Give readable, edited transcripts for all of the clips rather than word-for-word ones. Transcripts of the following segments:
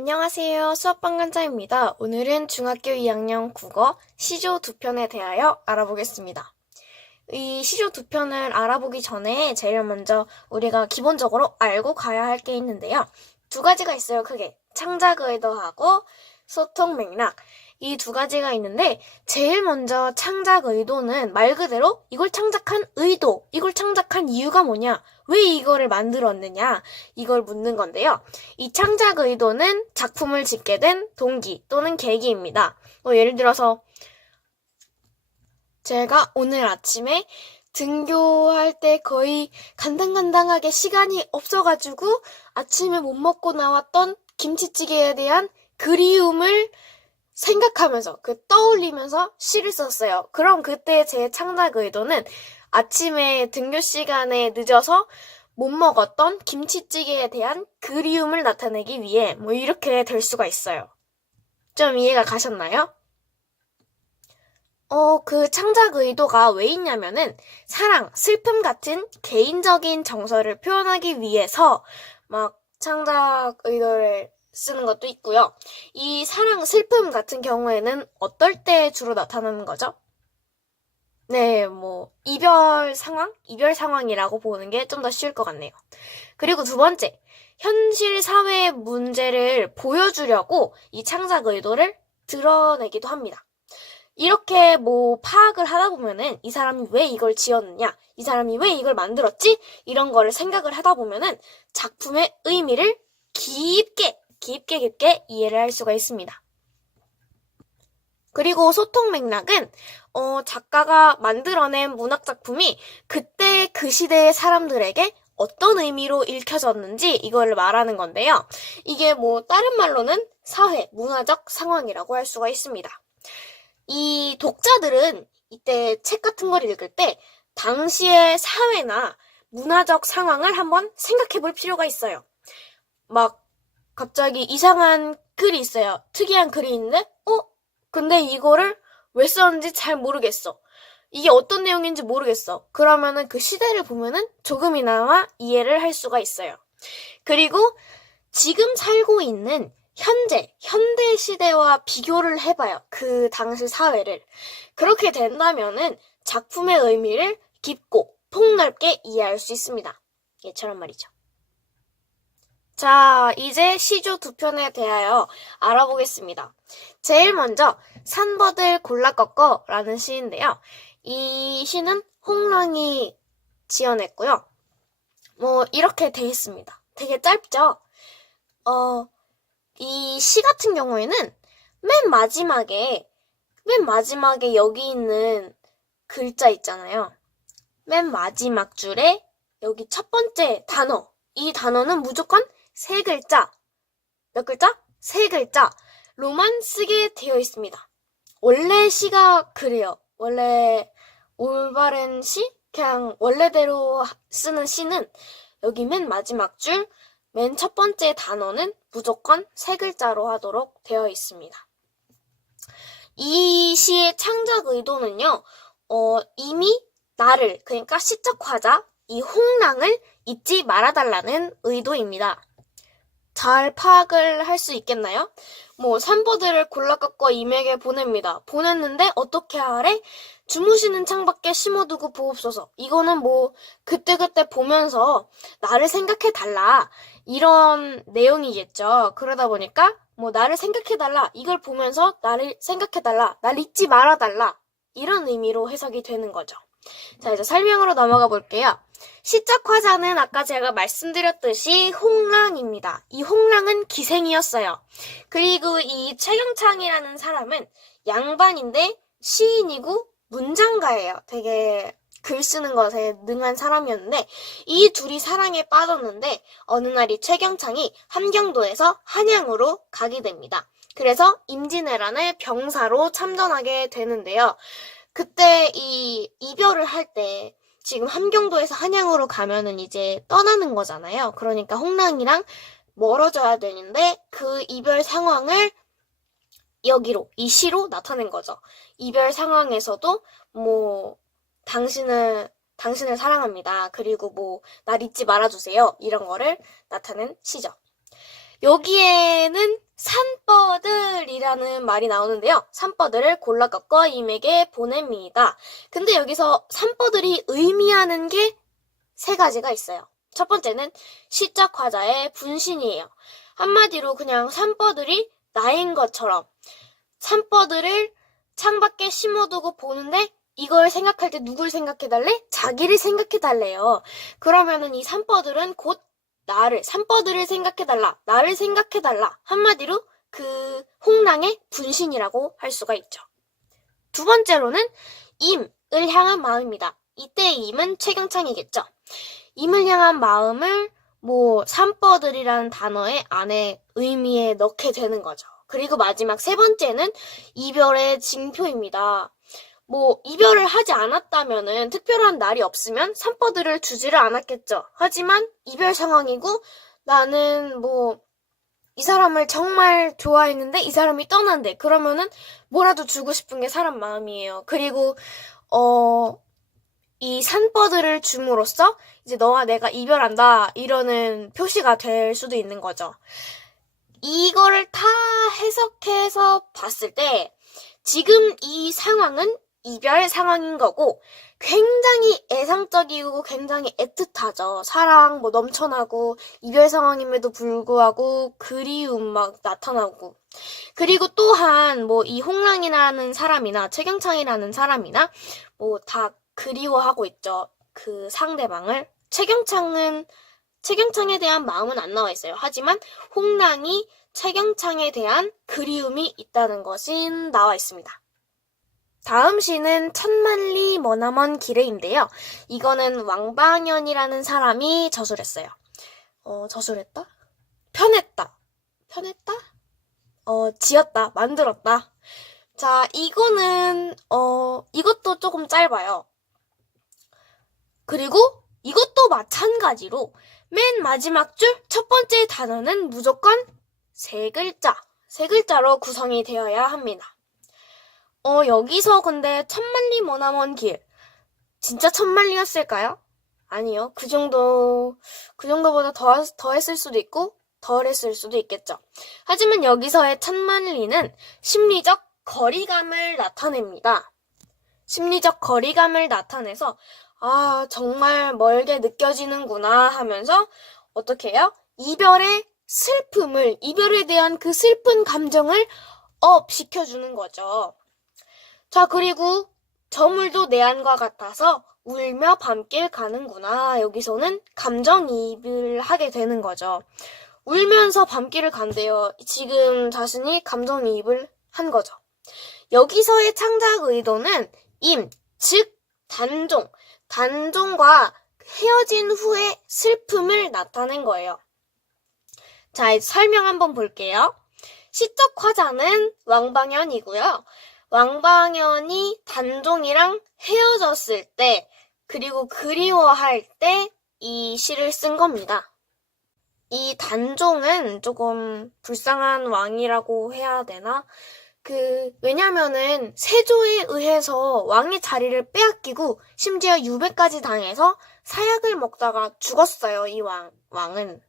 안녕하세요. 수업방간자입니다. 오늘은 중학교 2학년 국어 시조 2편에 대하여 알아보겠습니다. 이 시조 2편을 알아보기 전에 제일 먼저 우리가 기본적으로 알고 가야 할 게 있는데요. 두 가지가 있어요. 크게 창작 의도하고 소통 맥락. 이 두 가지가 있는데 제일 먼저 창작 의도는 말 그대로 이걸 창작한 의도, 이걸 창작한 이유가 뭐냐, 왜 이거를 만들었느냐, 이걸 묻는 건데요. 이 창작 의도는 작품을 짓게 된 동기 또는 계기입니다. 예를 들어서 제가 오늘 아침에 등교할 때 거의 간당간당하게 시간이 없어가지고 아침에 못 먹고 나왔던 김치찌개에 대한 그리움을 생각하면서, 떠올리면서 시를 썼어요. 그럼 그때 제 창작 의도는 아침에 등교 시간에 늦어서 못 먹었던 김치찌개에 대한 그리움을 나타내기 위해 이렇게 될 수가 있어요. 좀 이해가 가셨나요? 그 창작 의도가 왜 있냐면은 사랑, 슬픔 같은 개인적인 정서를 표현하기 위해서 창작 의도를 쓰는 것도 있고요. 이 사랑, 슬픔 같은 경우에는 어떨 때 주로 나타나는 거죠? 네, 이별 상황이라고 보는 게 좀 더 쉬울 것 같네요. 그리고 두 번째, 현실 사회의 문제를 보여주려고 이 창작 의도를 드러내기도 합니다. 이렇게 파악을 하다 보면은 이 사람이 왜 이걸 지었느냐, 이 사람이 왜 이걸 만들었지? 이런 거를 생각을 하다 보면은 작품의 의미를 깊게 이해를 할 수가 있습니다. 그리고 소통 맥락은 작가가 만들어낸 문학 작품이 그때 그 시대의 사람들에게 어떤 의미로 읽혀졌는지 이걸 말하는 건데요. 이게 다른 말로는 사회, 문화적 상황이라고 할 수가 있습니다. 이 독자들은 이때 책 같은 걸 읽을 때 당시의 사회나 문화적 상황을 한번 생각해 볼 필요가 있어요. 갑자기 이상한 글이 있어요. 특이한 글이 있는데 근데 이거를 왜 썼는지 잘 모르겠어. 이게 어떤 내용인지 모르겠어. 그러면은 그 시대를 보면은 조금이나마 이해를 할 수가 있어요. 그리고 지금 살고 있는 현대 시대와 비교를 해봐요. 그 당시 사회를. 그렇게 된다면은 작품의 의미를 깊고 폭넓게 이해할 수 있습니다. 얘처럼 말이죠. 자, 이제 시조 2편에 대하여 알아보겠습니다. 제일 먼저 산버들 골라 꺾어라는 시인데요. 이 시는 홍랑이 지어냈고요. 이렇게 돼 있습니다. 되게 짧죠? 이 시 같은 경우에는 맨 마지막에 여기 있는 글자 있잖아요. 맨 마지막 줄에 여기 첫 번째 단어. 이 단어는 무조건 세 글자. 몇 글자? 세 글자로만 쓰게 되어 있습니다. 원래 시가 그래요. 원래 올바른 시? 그냥 원래대로 쓰는 시는 여기 맨 마지막 줄, 맨 첫 번째 단어는 무조건 세 글자로 하도록 되어 있습니다. 이 시의 창작 의도는요, 이미 나를, 그러니까 시적 화자, 이 홍랑을 잊지 말아달라는 의도입니다. 잘 파악을 할 수 있겠나요? 산버들을 골라 꺾어 임에게 보냅니다. 보냈는데 어떻게 하래? 주무시는 창밖에 심어두고 보옵소서. 이거는 그때그때 보면서 나를 생각해달라. 이런 내용이겠죠. 그러다 보니까 나를 생각해달라. 이걸 보면서 나를 생각해달라. 날 잊지 말아달라. 이런 의미로 해석이 되는 거죠. 자, 이제 설명으로 넘어가 볼게요. 시적 화자는 아까 제가 말씀드렸듯이 홍랑입니다. 이 홍랑은 기생이었어요. 그리고 이 최경창이라는 사람은 양반인데 시인이고 문장가예요. 되게 글 쓰는 것에 능한 사람이었는데 이 둘이 사랑에 빠졌는데 어느 날 이 최경창이 함경도에서 한양으로 가게 됩니다. 그래서 임진왜란의 병사로 참전하게 되는데요. 그때 이 이별을 할 때 지금 함경도에서 한양으로 가면은 이제 떠나는 거잖아요. 그러니까 홍랑이랑 멀어져야 되는데 그 이별 상황을 여기로, 이 시로 나타낸 거죠. 이별 상황에서도 당신을 사랑합니다. 그리고 날 잊지 말아주세요. 이런 거를 나타낸 시죠. 여기에는 이라는 말이 나오는데요. 산버들을 골라 꺾어 임에게 보냅니다. 근데 여기서 산버들이 의미하는 게 세 가지가 있어요. 첫 번째는 시적 화자의 분신이에요. 한마디로 그냥 산버들이 나인 것처럼 산버들을 창밖에 심어두고 보는데 이걸 생각할 때 누굴 생각해달래? 자기를 생각해달래요. 그러면은 이 산버들은 곧 산버들을 생각해달라, 나를 생각해달라. 한마디로 그 홍랑의 분신이라고 할 수가 있죠. 두 번째로는 임을 향한 마음입니다. 이때의 임은 최경창이겠죠. 임을 향한 마음을 산버들이라는 단어의 안에 의미에 넣게 되는 거죠. 그리고 마지막 세 번째는 이별의 징표입니다. 이별을 하지 않았다면은 특별한 날이 없으면 산버들을 주지를 않았겠죠. 하지만 이별 상황이고 나는 이 사람을 정말 좋아했는데 이 사람이 떠난대. 그러면은 뭐라도 주고 싶은 게 사람 마음이에요. 그리고 이 산버들을 줌으로써 이제 너와 내가 이별한다 이러는 표시가 될 수도 있는 거죠. 이거를 다 해석해서 봤을 때 지금 이 상황은 이별 상황인 거고 굉장히 애상적이고 굉장히 애틋하죠. 사랑 넘쳐나고 이별 상황임에도 불구하고 그리움 막 나타나고 그리고 또한 이 홍랑이라는 사람이나 최경창이라는 사람이나 다 그리워하고 있죠. 그 상대방을. 최경창에 대한 마음은 안 나와 있어요. 하지만 홍랑이 최경창에 대한 그리움이 있다는 것이 나와 있습니다. 다음 시는 천만리 머나먼 길에인데요. 이거는 왕방연이라는 사람이 저술했어요. 저술했다? 편했다. 지었다. 만들었다. 자, 이것도 조금 짧아요. 그리고 이것도 마찬가지로 맨 마지막 줄 첫 번째 단어는 무조건 세 글자로 구성이 되어야 합니다. 여기서 근데 천만리 머나먼 길 진짜 천만리였을까요? 아니요. 그 정도보다 더 했을 수도 있고 덜 했을 수도 있겠죠. 하지만 여기서의 천만리는 심리적 거리감을 나타냅니다. 심리적 거리감을 나타내서 정말 멀게 느껴지는구나 하면서 어떻게 해요? 이별에 대한 그 슬픈 감정을 업 시켜주는 거죠. 자, 그리고 저물도 내 안과 같아서 울며 밤길 가는구나. 여기서는 감정이입을 하게 되는 거죠. 울면서 밤길을 간대요. 지금 자신이 감정이입을 한 거죠. 여기서의 창작 의도는 즉 단종과 헤어진 후의 슬픔을 나타낸 거예요. 자, 설명 한번 볼게요. 시적 화자는 왕방연이고요. 왕방연이 단종이랑 헤어졌을 때 그리고 그리워할 때 이 시를 쓴 겁니다. 이 단종은 조금 불쌍한 왕이라고 해야 되나? 왜냐면은 세조에 의해서 왕의 자리를 빼앗기고 심지어 유배까지 당해서 사약을 먹다가 죽었어요. 이 왕은.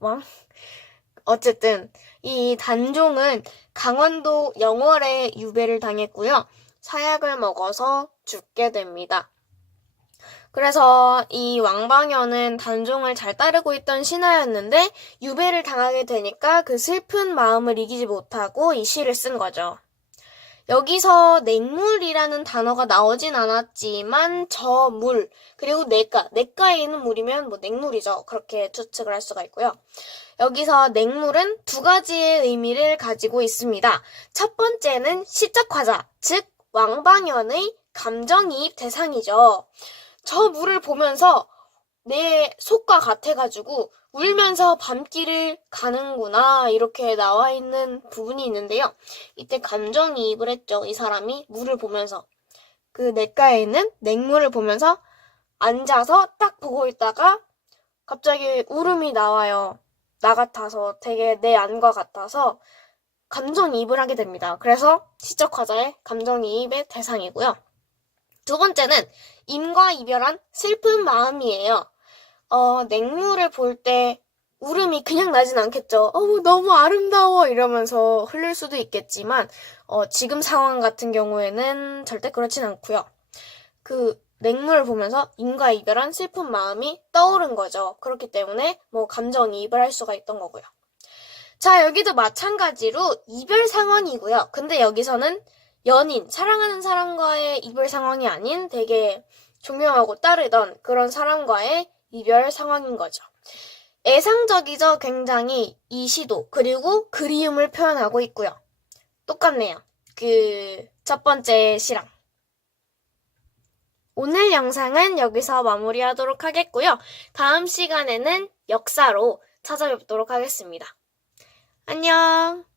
왕? 어쨌든 이 단종은 강원도 영월에 유배를 당했고요. 사약을 먹어서 죽게 됩니다. 그래서 이 왕방연은 단종을 잘 따르고 있던 신하였는데 유배를 당하게 되니까 그 슬픈 마음을 이기지 못하고 이 시를 쓴 거죠. 여기서 냉물이라는 단어가 나오진 않았지만 물, 그리고 내가에 있는 물이면 냉물이죠. 그렇게 추측을 할 수가 있고요. 여기서 냉물은 두 가지의 의미를 가지고 있습니다. 첫 번째는 시적 화자, 즉 왕방연의 감정이입 대상이죠. 저 물을 보면서 내 속과 같아가지고 울면서 밤길을 가는구나 이렇게 나와 있는 부분이 있는데요. 이때 감정이입을 했죠. 이 사람이 물을 보면서 그 냇가에 있는 냉물을 보면서 앉아서 딱 보고 있다가 갑자기 울음이 나와요. 나 같아서 되게 내 안과 같아서 감정이입을 하게 됩니다. 그래서 시적 화자의 감정이입의 대상이고요. 두 번째는 임과 이별한 슬픈 마음이에요. 냉물을 볼 때 울음이 그냥 나진 않겠죠. 너무 아름다워 이러면서 흘릴 수도 있겠지만 지금 상황 같은 경우에는 절대 그렇진 않고요. 그 맹물을 보면서 인과 이별한 슬픈 마음이 떠오른 거죠. 그렇기 때문에 뭐 감정이입을 할 수가 있던 거고요. 자, 여기도 마찬가지로 이별 상황이고요. 근데 여기서는 연인, 사랑하는 사람과의 이별 상황이 아닌 되게 존경하고 따르던 그런 사람과의 이별 상황인 거죠. 애상적이죠, 굉장히 이 시도. 그리고 그리움을 표현하고 있고요. 똑같네요. 첫 번째 시랑. 오늘 영상은 여기서 마무리하도록 하겠고요. 다음 시간에는 역사로 찾아뵙도록 하겠습니다. 안녕!